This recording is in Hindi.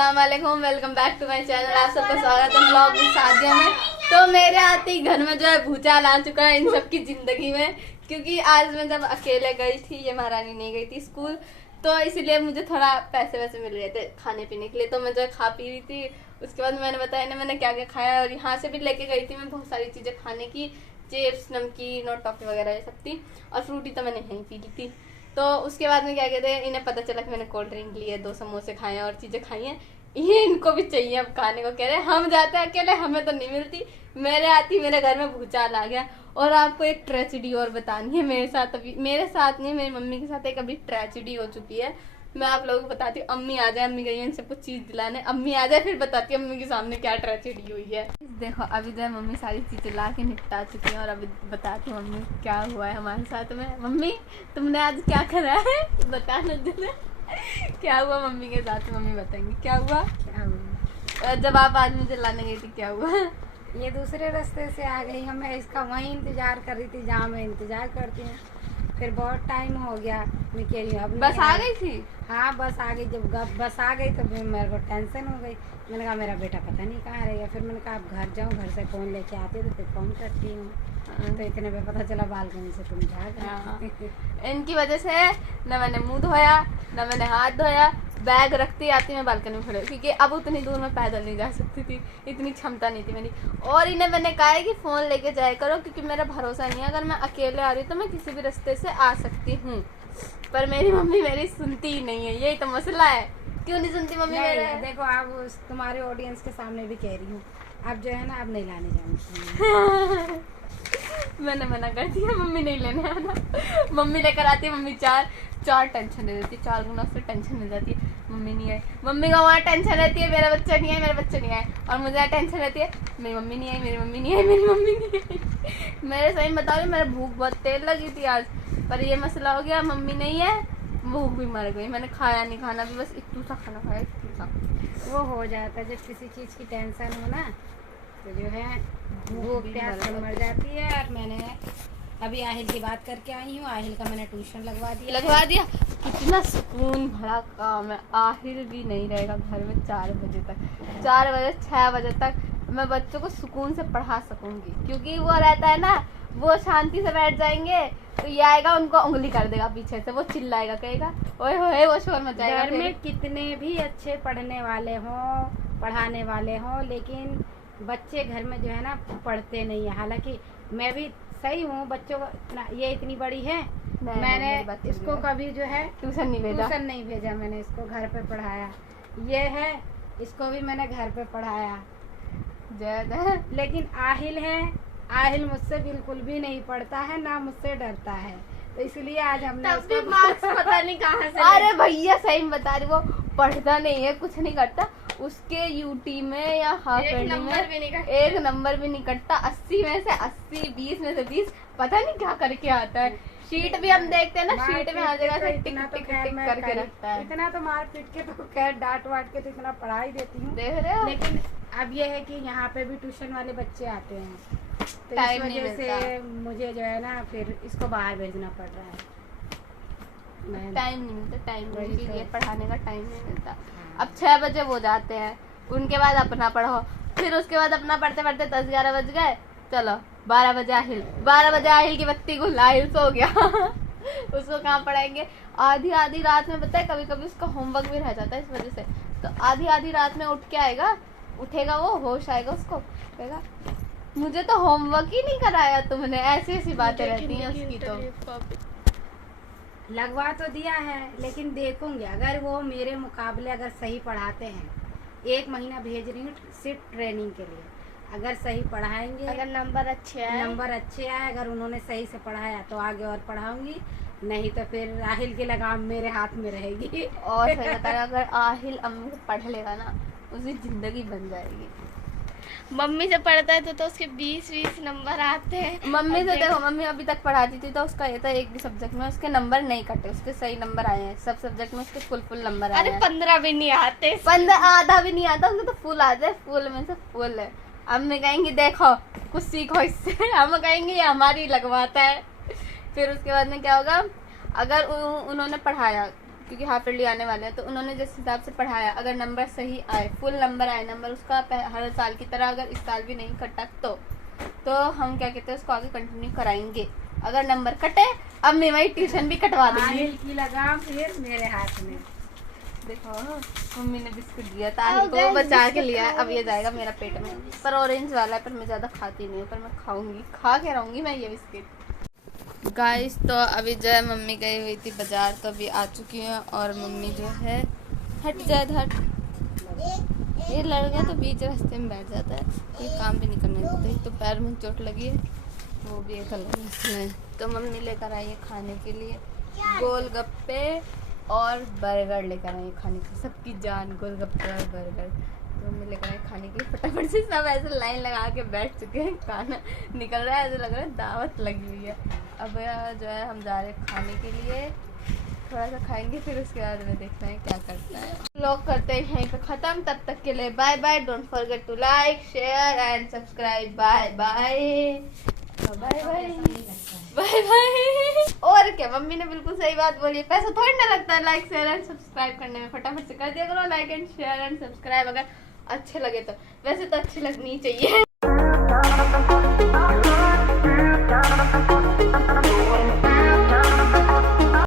अस्सलाम वालेकुम, welcome back to my channel. आप सबका स्वागत है ब्लॉग में शादियों में। तो मेरे आते ही घर में जो है भूचाल आ चुका है इन सबकी जिंदगी में, क्योंकि आज मैं जब अकेले गई थी, ये महारानी नहीं गई थी स्कूल, तो इसलिए मुझे थोड़ा पैसे वैसे मिल रहे थे खाने पीने के लिए। तो मैं जो है खा पी रही थी। उसके बाद मैंने बताया ना मैंने क्या क्या खाया, और यहाँ से भी लेके गई थी मैं बहुत सारी चीज़ें खाने की, चिप्स, नमकीन और टॉफी वगैरह ये सब थी, और फ्रूटी तो मैंने यहीं पी ली थी। तो उसके बाद में क्या कहते हैं, इन्हें पता चला कि मैंने कोल्ड ड्रिंक ली है, 2 समोसे खाए हैं और चीज़ें खाई हैं। ये इनको भी चाहिए अब खाने को, कह रहे हैं हम जाते हैं अकेले, हमें तो नहीं मिलती। मेरे आती मेरे घर में भूचाल आ गया। और आपको एक ट्रेजेडी और बतानी है मेरे साथ। अभी मेरे साथ नहीं, मेरी मम्मी के साथ एक अभी ट्रेजेडी हो चुकी है। मैं आप लोगों को बताती हूँ। अम्मी आ जाए, अम्मी गई है इनसे कुछ चीज़ दिलाने, अम्मी आ जाए फिर बताती हूँ अम्मी के सामने क्या ट्रेजेडी हुई है। देखो अभी जो है मम्मी सारी चीज़ें ला के निपटा चुकी हैं, और अभी बताती हूँ मम्मी क्या हुआ है हमारे साथ में। मम्मी तुमने आज क्या करा है बताना जरा, क्या हुआ मम्मी के साथ। मम्मी बताएंगी क्या हुआ। जब आप आज मुझे लाने गई थी क्या हुआ। ये दूसरे रास्ते से आ गई हूँ, मैं इसका वहीं इंतजार कर रही थी जहाँ मैं इंतजार करती हूँ। फिर बहुत टाइम हो गया, मैं कह रही हूँ अब बस आ गई थी। हाँ बस आ गई। जब बस आ गई तो फिर मेरे को टेंशन हो गई। मैंने कहा मेरा बेटा पता नहीं कहाँ रहेगा। फिर मैंने कहा आप घर जाऊँ, घर से फ़ोन लेके आती तो फिर फ़ोन करती हूँ। तो इतने में पता चला बालकनी से तुम जा। इनकी वजह से न मैंने मुंह धोया न मैंने हाथ धोया, बैग रखती आती मैं बालकनी में खड़े, क्योंकि अब उतनी दूर मैं पैदल नहीं जा सकती थी, इतनी क्षमता नहीं थी मेरी। और इन्हें मैंने कहा है कि फ़ोन लेके जाया करो, क्योंकि मेरा भरोसा नहीं है, अगर मैं अकेले आ रही हूँ तो मैं किसी भी रास्ते से आ सकती हूँ। पर मेरी मम्मी मेरी सुनती ही नहीं है, यही तो मसला है। क्यों नहीं सुनती मम्मी मेरे। देखो आप तुम्हारे ऑडियंस के सामने भी कह रही हूँ, अब जो है ना अब नहीं लाने जाऊँगी। मैंने मना कर दिया, मम्मी नहीं लेने आना। मम्मी लेकर आती है, मम्मी चार टेंशन दे देती है, 4 गुना उससे टेंशन मिल जाती है। मम्मी नहीं आई, मम्मी को वहाँ टेंशन रहती है मेरा बच्चा नहीं है, मेरा बच्चा नहीं आए, और मुझे टेंशन रहती है मेरी मम्मी नहीं आई, मेरी मम्मी नहीं आई, मेरी मम्मी नहीं आई। मेरे सही बता रही, मेरे भूख बहुत तेज लगी थी आज, पर ये मसला हो गया, मम्मी नहीं है, भूख भी मर गई। मैंने खाया नहीं, खाना भी बस इतू सा खाना खाया, इतू सा। वो हो जाता है जब किसी चीज़ की टेंशन हो ना, तो जो है भूख प्यास सब मर जाती है। और मैंने अभी आहिल की बात करके आई हूँ, आहिल का मैंने ट्यूशन लगवा दिया। कितना सुकून भरा काम है। आहिल भी नहीं रहेगा घर में 4 बजे तक, 4 बजे 6 बजे तक मैं बच्चों को सुकून से पढ़ा सकूंगी, क्योंकि वो रहता है ना, वो शांति से बैठ जाएंगे, तो ये आएगा उनको उंगली कर देगा पीछे से, वो चिल्लाएगा, कहेगा ओए होए, वो शोर मचाएगा। घर में कितने भी अच्छे पढ़ने वाले हों, पढ़ाने वाले हों, लेकिन बच्चे घर में जो है ना पढ़ते नहीं है। हालांकि मैं भी सही हूँ, बच्चों को ये इतनी बड़ी है, मैंने इसको कभी जो है ट्यूशन नहीं भेजा, मैंने इसको घर पे पढ़ाया। ये है, इसको भी मैंने घर पे पढ़ाया। लेकिन आहिल है, आहिल मुझसे बिल्कुल भी नहीं पढ़ता है, ना मुझसे डरता है, तो इसलिए आज हमने उसको मार्क्स पता नहीं कहाँ से। अरे भैया सही में बता रही, वो पढ़ता नहीं है, कुछ नहीं करता, उसके यूटी में या हाफ में 1 नंबर भी नहीं कटता। 80 में से 80, 20 में से 20, पता नहीं क्या करके आता है। शीट भी हम देखते हैं ना, शीट में हर जगह से टिक टिक करके रखता है। इतना तो मार पीट के तो खैर डांट वाट के तो इतना पढ़ा ही देती हूँ, देख रहे हो। लेकिन अब ये है कि यहाँ पे भी ट्यूशन वाले बच्चे आते हैं, तो टाइम इस वजह से मुझे जो है ना फिर इसको बाहर भेजना पड़ रहा है। टाइम नहीं मिलता, टाइम नहीं, पढ़ाने का टाइम नहीं मिलता। अब 6 बजे वो जाते हैं, उनके बाद अपना पढ़ो, फिर उसके बाद अपना पढ़ते पढ़ते 10-11 बज गए, चलो 12 बजे आहिल की बत्ती गुल, आहिल सो गया। उसको कहाँ पढ़ाएंगे। आधी रात में पता है, कभी कभी उसका होमवर्क भी रह जाता है इस वजह से, तो आधी रात में उठ के आएगा, उठेगा वो, होश आएगा उसको, कहेगा मुझे तो होमवर्क ही नहीं कराया तुमने। ऐसी बातें रहती हैं उसकी। तो लगवा तो दिया है, लेकिन देखूंगी अगर वो मेरे मुकाबले अगर सही पढ़ाते हैं, 1 महीना भेज रही हूँ सिर्फ ट्रेनिंग के लिए, अगर सही पढ़ाएंगे, अगर नंबर अच्छे आए, अगर उन्होंने सही से पढ़ाया तो आगे और पढ़ाऊंगी, नहीं तो फिर आहिल की लगाम मेरे हाथ में रहेगी। और सही बता रहा, अगर आहिल अम्मी से पढ़ लेगा ना, उसकी जिंदगी बन जाएगी। मम्मी से पढ़ता है तो उसके 20-20 नंबर आते हैं। मम्मी से देखो, मम्मी अभी तक पढ़ाती थी तो उसका ये था, एक भी सब्जेक्ट में उसके नंबर नहीं कटे, उसके सही नंबर आए हैं, सब सब्जेक्ट में उसके फुल नंबर आए हैं। अरे 15 भी नहीं आते, 15 आधा भी नहीं आता उसको, तो फुल आते हैं, फुल में से फुल है। अम्मी कहेंगी देखो कुछ सीखो इससे, हम कहेंगे ये हमारी लगवाता है। फिर उसके बाद में क्या होगा, अगर उन्होंने पढ़ाया क्योंकि हाफ ईयरली आने वाले हैं। तो उन्होंने जिस हिसाब से पढ़ाया, अगर नंबर सही आए, फुल नंबर आए, नंबर उसका हर साल की तरह अगर इस साल भी नहीं कटा तो हम क्या कहते हैं उसको आगे कंटिन्यू कराएंगे। अगर नंबर कटे अब मैं वही ट्यूशन भी कटवा दूंगी। की लगाम फिर मेरे हाथ में। देखो मम्मी ने बिस्कुट दिया था, को बचा के लिया है, अब ये जाएगा मेरा पेट में। पर ऑरेंज वाला है, पर मैं ज़्यादा खाती नहीं हूँ, पर मैं खाऊंगी, खा के रहूँगी मैं ये बिस्किट। गाइस तो अभी जो है मम्मी गई हुई थी बाजार, तो अभी आ चुकी हैं और मम्मी जो है हट ये लड़का तो बीच रास्ते में बैठ जाता है, कोई काम भी नहीं करने देता। तो पैर में चोट लगी है, वो भी एक अलग मसला है। तो मम्मी लेकर आई है खाने के लिए गोलगप्पे और बर्गर लेकर आई खाने की, सबकी जान गोलगप्पे और बर्गर। तो मम्मी लेकर आई खाने के लिए, फटाफट से सब ऐसे लाइन लगा के बैठ चुके हैं, खाना निकल रहा है, ऐसे लग रहा है दावत लगी हुई है। अब जो है हम जा रहे हैं खाने के लिए, थोड़ा सा खाएंगे फिर उसके बाद में देखना है क्या करता है। लोग करते हैं यहीं पे खत्म, तब तक के लिए bye bye. Don't forget to like share and subscribe. Bye bye bye bye bye bye. और क्या, मम्मी ने बिल्कुल सही बात बोली, पैसा थोड़ी ना लगता है लाइक शेयर एंड सब्सक्राइब करने में। फटाफट से कर दिया करो like and share and subscribe अगर अच्छे लगे तो, वैसे तो अच्छे लगनी चाहिए।